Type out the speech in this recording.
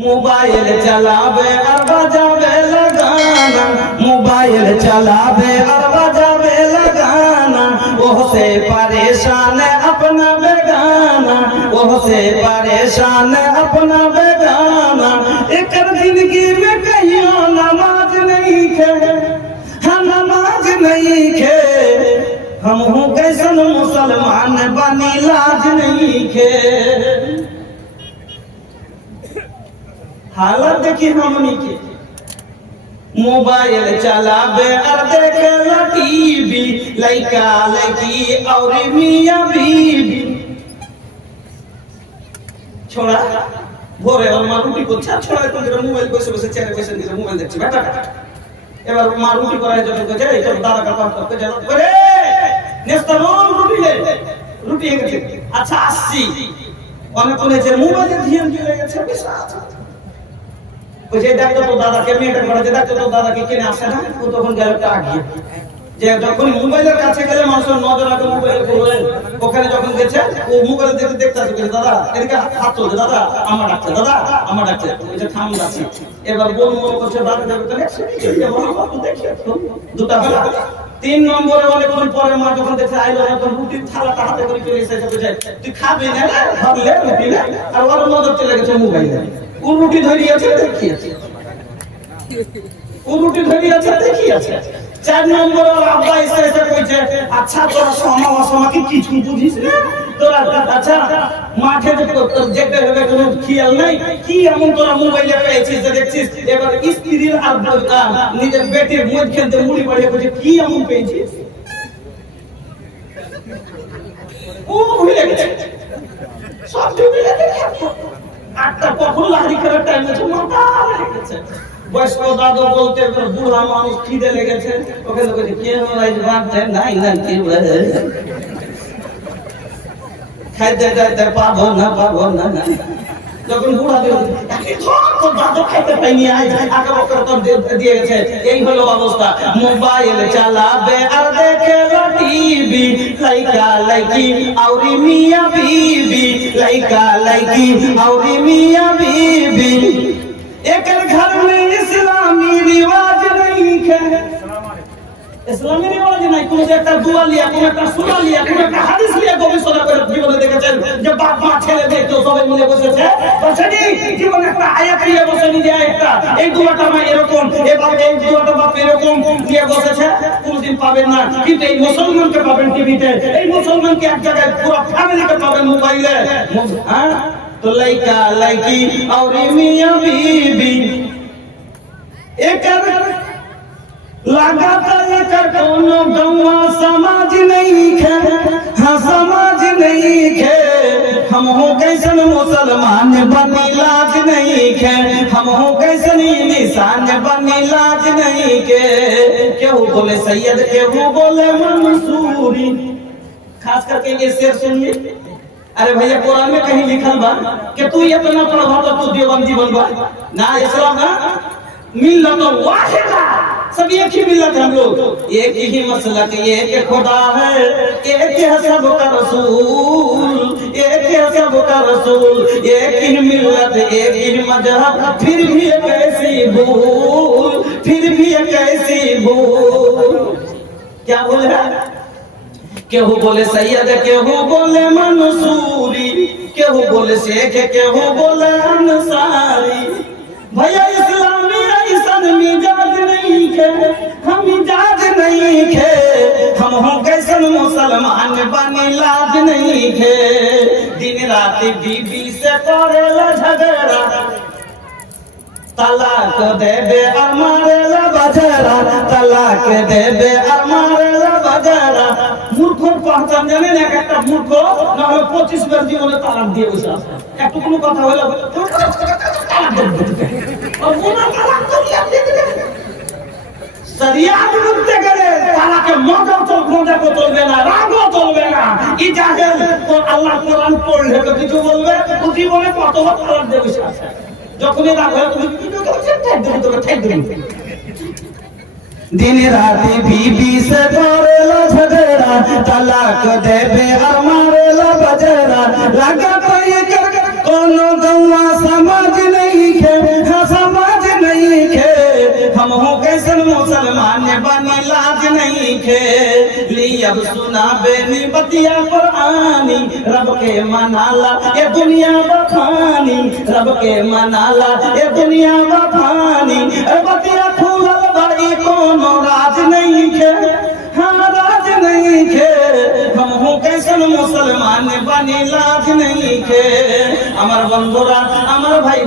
Mobile चलावे और बजावे लगाना, मोबाइल चलावे और बजावे लगाना, ओहसे परेशान अपना बेगाना, ओहसे परेशान अपना बेगाना। एक जिंदगी में कहियो नमाज नहीं खे, हाँ नमाज नहीं खे, हम हूँ कैसन मुसलमान बनी लाज नहीं खे। हालत देखिए हमनी के, मोबाइल चलावे और देखे टीवी, लइका लइकी और मियां बीबी। छोड़ा भोरे और माँ रुटी को छोड़ा तो जरा मोबाइल बসে বসে চেয়ারে বসে দিলে মোবাইল দেখছি বেটা। এবার মা রুটি করায় যত কে যায় তো দাদা का पास করতে যায়, ওরে নেস্তামল রুটি লে, রুটি এনেছে আচ্ছা আসছি। অনেক কোনেছে মোবাইলে ধ্যান দিয়ে গেছে বেশা। ওই যে দেখতো তো দাদাকে মেয়েটা করে যে দেখতো তো দাদাকে কিনে আসে না, ও তখন গেল টাকিয়ে যে যখন মোবাইলের কাছে গেলে মানুষের নজর রাখে মোবাইলে করলেন। ওখানে যখন গেছে ও মোবাইল দেখতে দেখতে আছে, দাদা এদিকে হাত তোলে, দাদা আমার ডাকছে, দাদা আমার ডাকছে, ওই যে থাম যাচ্ছে। এবার বোন মনে করছে দাদা যাবে তো দেখি দুটা বেলা। 3 নম্বরে অনেকক্ষণ পরে মা যখন দেখছে আইলো না, তখন রুটির থালাটা হাতে করে চলে এসেছে, তুই খাবি না ভাবলে রুটি না, আর ওর নজর চলে গেছে মোবাইলে। ও রুটি ধরিয়েছে দেখিয়েছে, ও রুটি ধরিয়েছে দেখিয়েছে। 4 নম্বরে আব্বা এসে এসে কইছে, আচ্ছা তোরা সমা অসমা কি কিছু বুঝিস না তোরা? আচ্ছা মাঠে যেতে হবে কোনো খেয়াল নাই কি, এমন তোরা মোবাইলে পেয়েছিস যে দেখছিস? এবার স্ত্রীর আর নিজের বেটির মুখ খেলতে মুড়ি পড়ে কইছে কি এমন পেয়েছিস? ও ভুলে গেছে সব ভুলে গেছে। 8টা কখন লাড়ি করার টাইম আছে, মাথা লেগেছে। বয়স্ক দাদু বলতে বুড়া মানুষ খিদে লেগেছে, ওখানে বলছে কে রাইজ বাঁধতে নাই না কি খাইতে খাইতে পাবো না পাবো না। যখন বুড়া দাদু খাইতে পাইনি দিয়ে গেছে। এই হলো অবস্থা। মোবাইল চালাবে আর দেখে টিভি, লাইকা লাইকি আউরি মিয়া বিবি, লাইকা লাইকি আউরি মিয়া বিবি। एक घर में इस्लामी रिवाज नहीं है, इस्लामी रिवाज नहीं। কোন একটা দোয়া লিয়া, কোন একটা সূরা লিয়া, কোন একটা হাদিস লিয়া গবেষণা করে জীবনে দেখেছেন যে বাপ মা ছেলে মেয়ে কেউ সবাই মিলে বসেছে, বসেনি জীবনে একটা আয়াত লিয়ে বসেনি যে একটা এই দোয়াটা মা এরকম, এই বাপ এই দোয়াটা বাপ এরকম লিয়ে বসেছে, কোনদিন পাবেন না। কিন্তু এই মুসলমানকে পাবেন টিভিতে, এই মুসলমানকে এক জায়গায় পুরো ফ্যামিলিকে পাবেন মোবাইলে। হ্যাঁ तो लइका लइकी और मियां बीबी एक लगाता एकर कोनो गौवा समाज नहीं खे, हाँ समाज नहीं खे। हम हो कैसन मुसलमान बनी लाज नहीं खे, हम हो कैसन निशान बनी लाज नहीं के। केहू बोले सैयद, केहू बोले मंसूरी। खास करके ये शेर सुनिए। अरे भैया कुरान में कहीं लिखल बा कि तू इतना पढ़ा तो तू देवबंदी बनबा ना? इस्लाम ना मिल्लत वाहिदा, सब एक ही मिल्लत हम लोग, एक ही मसलक, एक खुदा है, एक है सबका रसूल, एक है सबका रसूल, एक ही मिल्लत, एक ही मजहब, फिर भी कैसी भूल, फिर भी कैसी भूल। क्या बोल रहा है? केहू बोले सैयद, केहू बोले मंसूरी, केहू बोले शेख, केहू बोले अंसारी। भैया इस्लामी ऐसन मिजाज नहीं खे, हम मिजाज नहीं खे। हम हो कैसन मुसलमान बनी लाज नहीं खे। दिन रात बीबी से करेला झगड़ा, तलाक देबे और मारेला बजरा, तलाक देबे और मारेला बजरा। मूर्खर पहचान জানেন? একটা মূর্খ না হলে 25 বার জীবনে তালাক দিয়ে বসে আছে। একটু কোনো কথা হলো শরিয়াত বুঝতে গেলে তালাকে মজা চলবে না, রাগও চলবে না। ই জাহেল তো আল্লাহ কোরআন পড়লে তো কিছু বলবে, ও জীবনে কতবার তালাক দিয়ে বসে আছে। যখনই রাগ হয় তুমি কি করছেন? ঠাই দেবে। दिन रात बीबी से करेला झगड़ा, तलाक देबे और मारेला बजरा। लगा कोई कोनो गौवा समाज नहीं खे, खे ली अब सुना बेनी बतिया कुरानी रब के मनाला ये दुनिया बफानी रब के मनाला ये दुनिया बफानी बतिया खुलल बड़ी कोनो राज नहीं खे हाँ राज नहीं खे हम हो कैसन मुसलमान बनी लाज नहीं खे अमर बंधुरा अमर भाई